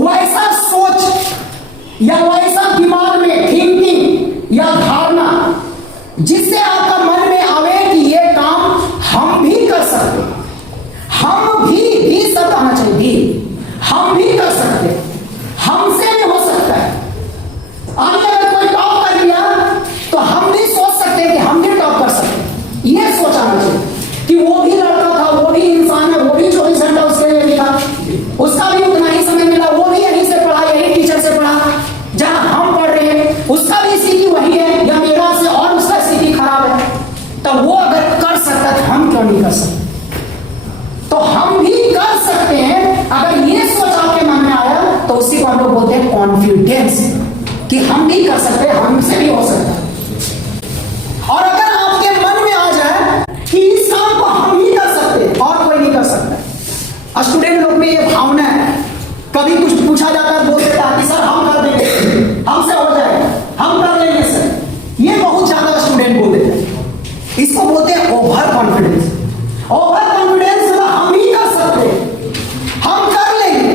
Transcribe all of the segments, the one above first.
वैसा सोच या वैसा दिमाग में थिंकिंग या धारणा जिससे आपका मन में आवे कि ये काम हम भी कर सकते, हम भी शब्द आना चाहिए, भी हम भी कर सकते, हमसे भी हो सकता है। आगे अगर कोई टॉप कर लिया तो हम भी सोच सकते हैं कि हम भी टॉप कर सकते। ये सोच आना चाहिए कि वो भी लड़का था, वो भी इंसान है, वो भी 24 घंटा उसके लिए था, उसका भी उतना ही समय मिला, वो भी यहीं से पढ़ा, यही टीचर से पढ़ा जहां हम पढ़ रहे हैं, उसका भी स्थिति वही है या मेरा से और उसका स्थिति खराब है। तो वो अगर कर सकता तो हम क्यों नहीं कर सकते? तो हम भी कर सकते हैं। अगर ये सोच आपके मन में आया तो उसी को हम लोग बोलते हैं कॉन्फिडेंस, कि हम भी कर सकते हैं, हमसे भी हो सकता है। और अगर आपके मन में आ जाए कि इस काम को हम ही कर सकते हैं और कोई नहीं कर सकता, स्टूडेंट लोग में ये भावना है, कभी कुछ पूछा जाता है बोल देता है कि सर हम कर देंगे, हमसे हो जाएगा, हम कर लेंगे सर। ये बहुत ज्यादा स्टूडेंट बोल देते हैं, इसको बोलते हैं ओवर कॉन्फिडेंस। ओवर कॉन्फिडेंस हम ही कर सकते हैं, हम कर लेंगे,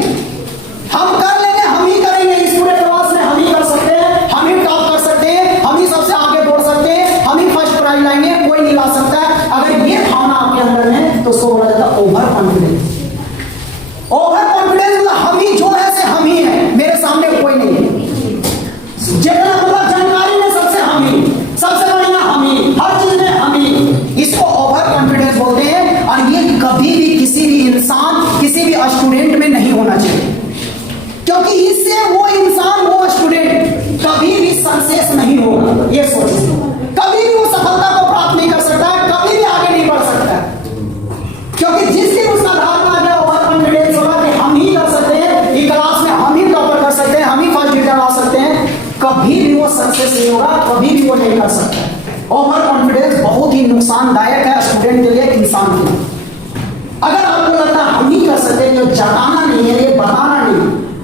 हम कर लेंगे, हम ही करेंगे, इस पूरे प्रवास में हम ही कर सकते हैं, हम ही टॉप कर सकते हैं, हम ही सबसे आगे दौड़ सकते हैं, हम ही फर्स्ट प्राइज लाएंगे, कोई नहीं ला सकता है। अगर ये भावना आपके अंदर है तो उसको बोला जाता है ओवर कॉन्फिडेंस। ओवर कॉन्फिडेंस मतलब हम ही जो है से हम ही है, मेरे सामने कोई नहीं है, जितना मतलब जानकारी में सबसे हम ही, सबसे बढ़िया हम ही, हर चीज में हम ही, इसको ओवर कॉन्फिडेंस बोलते हैं। और ये कभी भी किसी भी इंसान, किसी भी स्टूडेंट में नहीं होना चाहिए, क्योंकि इससे वो इंसान, वो स्टूडेंट कभी भी सक्सेस नहीं होगा। ये सोचिए, कभी भी वो सफलता को प्राप्त नहीं कर सकता है, कभी भी आगे नहीं बढ़ सकता है, क्योंकि जिस दिन उसका धारणा आ गया ओवर कॉन्फिडेंस होगा कि हम ही कर सकते हैं, ये क्लास में हम ही टॉपर कर सकते हैं, हम ही फर्स्ट डिवीजन ला सकते हैं, कभी भी वो सक्सेस नहीं होगा, कभी भी वो नहीं कर सकता। ओवर कॉन्फिडेंस बहुत ही नुकसानदायक है स्टूडेंट के लिए, इंसान के लिए। अगर आपको लगता है हम ही कर सकते हैं, ये जताना नहीं है, ये बताना नहीं,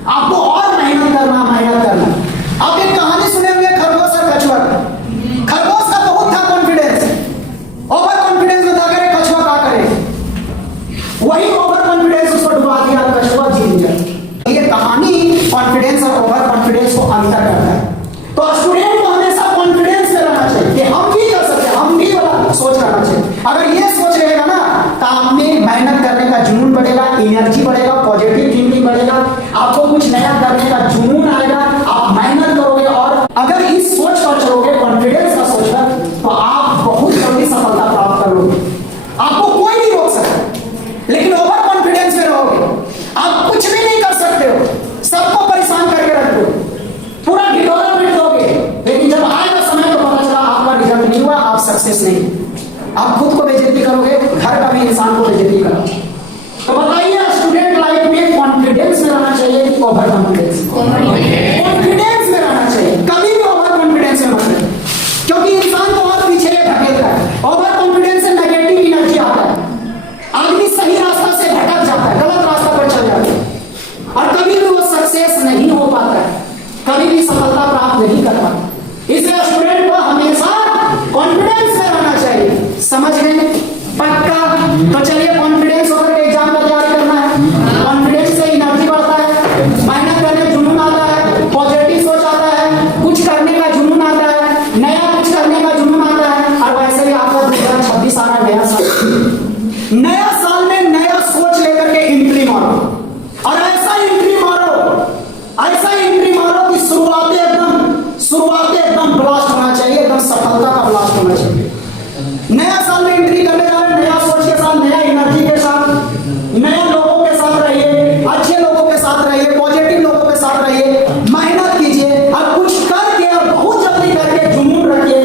आपको और मेहनत करना, मेहनत करना। आप एक कहानी सुने होंगे खरगोश और कछुआ। खरगोश का बहुत था कॉन्फिडेंस, ओवर कॉन्फिडेंस में था करे कछुआ क्या करे, वही ओवर कॉन्फिडेंस उसको डुबा दिया, कछुआ जीत गया। ये कहानी कॉन्फिडेंस और ओवर कॉन्फिडेंस को अंतर करता है। तो स्टूडेंट को हमेशा कॉन्फिडेंस में रहना चाहिए कि हम भी कर सकते हैं, हम भी वाला सोच करना चाहिए। अगर ये सोच रहेगा ना तो आप में मेहनत करने का जुनून बढ़ेगा, एनर्जी बढ़ेगा, पॉजिटिव थिंकिंग बढ़ेगा, आपको कुछ नया करने का जुनून आएगा, आप मेहनत करोगे। और अगर इस सोच पर चलोगे, कॉन्फिडेंस का सोच पर, तो आप बहुत जल्दी सफलता प्राप्त करोगे, आपको कोई नहीं रोक सकता। लेकिन ओवर कॉन्फिडेंस में रहोगे, आप कुछ भी नहीं कर सकते हो, सबको परेशान करके रख दो, पूरा ढिढोरा पीट दोगे, लेकिन जब आएगा समय तो पता चला आपका रिजल्ट नहीं हुआ, आप सक्सेस नहीं, आप खुद को बेइज्जती करोगे, घर का भी इंसान को बेइज्जती करोगे। तो बताइए स्टूडेंट लाइफ में कॉन्फिडेंस में रहना चाहिए कि ओवर कॉन्फिडेंस? कॉन्फिडेंस में रहना चाहिए, कभी भी ओवर कॉन्फिडेंस में मत रहिए, क्योंकि इंसान को और पीछे ढकेलता है। ओवर कॉन्फिडेंस से नेगेटिव एनर्जी आता है, आदमी सही रास्ता से भटक जाता है, गलत रास्ता पर चल जाता है, और कभी भी वो सक्सेस नहीं हो पाता है, कभी भी सफलता प्राप्त नहीं कर पाता। इसलिए स्टूडेंट को हमेशा कॉन्फिडेंस में रहना चाहिए। समझ गए? पक्का? तो चलिए कॉन्फिडेंस होकर के एग्जाम का तैयारी करना है। कॉन्फिडेंस से एनर्जी बढ़ता है, मेहनत करने का जुनून आता है, पॉजिटिव सोच आता है, कुछ करने का जुनून आता है, नया कुछ करने का जुनून आता है। और वैसे भी आपका 2026 आ रहा है, नया साल, नया साल में नया सोच लेकर के एंट्री मारो, और ऐसा एंट्री मारो, ऐसा एंट्री मारो कि शुरुआत एकदम ब्लास्ट होना चाहिए, एकदम सफलता का ब्लास्ट होना चाहिए। नया साल में एंट्री करने जा रहे हैं, नया सोच के साथ, नया एनर्जी के साथ, नए लोगों के साथ रहिए, अच्छे लोगों के साथ रहिए, पॉजिटिव लोगों के साथ रहिए, मेहनत कीजिए, और कुछ करके और बहुत जल्दी करके जुनून रखिए,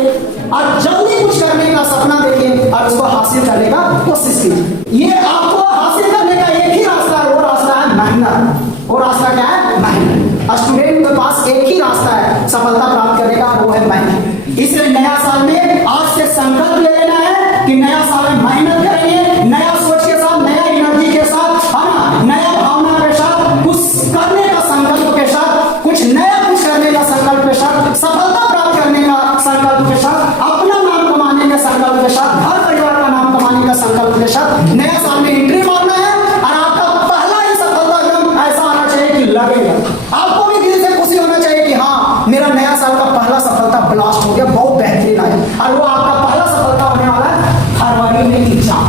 और जल्दी कुछ करने का सपना देखिए, और उसको हासिल करने का कोशिश कीजिए। ये आपको हासिल करने का एक ही रास्ता है, वो रास्ता है मेहनत। वो रास्ता क्या है? मेहनत। स्टूडेंट के पास एक ही रास्ता है सफलता प्राप्त करने का, वो है मेहनत। इसलिए नया साल में आज से संकल्प ले लेना है कि नया साल में मेहनत करेंगे, नया सोच के साथ, नया एनर्जी के साथ, है ना, नया भावना के साथ, कुछ करने का संकल्प के साथ, कुछ नया कुछ करने का संकल्प के साथ, सफलता प्राप्त करने का संकल्प के साथ, अपना नाम कमाने के संकल्प के साथ, घर परिवार का नाम कमाने का संकल्प के साथ नया साल में एंट्री मारना है। और आपका पहला ही सफलता एकदम ऐसा आना चाहिए कि लगेगा आपको भी दिल से खुशी होना चाहिए कि हाँ मेरा नया साल का पहला सफलता ब्लास्ट हो गया, बहुत बेहतरीन आया। और वो आपका पहला सफलता होने वाला है फरवरी में एग्जाम।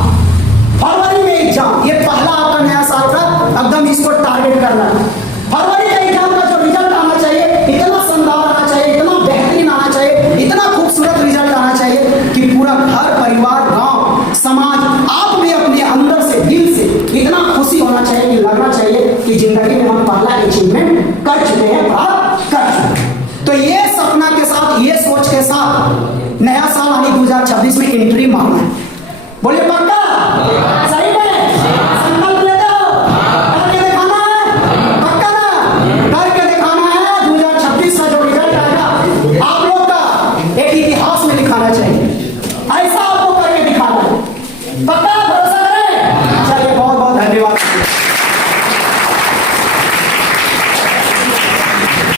फरवरी में एग्जाम, ये पहला आपका नया साल का एकदम इसको टारगेट करना है। फरवरी के एग्जाम का जो रिजल्ट आना चाहिए इतना शानदार आना चाहिए, इतना बेहतरीन आना चाहिए, इतना खूबसूरत रिजल्ट आना चाहिए कि पूरा घर परिवार गांव समाज आप भी अपने अंदर से दिल से इतना खुशी होना चाहिए कि लगना चाहिए कि जिंदगी में हम पहला अचीवमेंट कर चुके हैं, प्राप्त कर चुके हैं। तो ये सपना के साथ, ये सोच के साथ नया साल यानी 2026 में एंट्री मारना है। बोलिए पक्का? सही में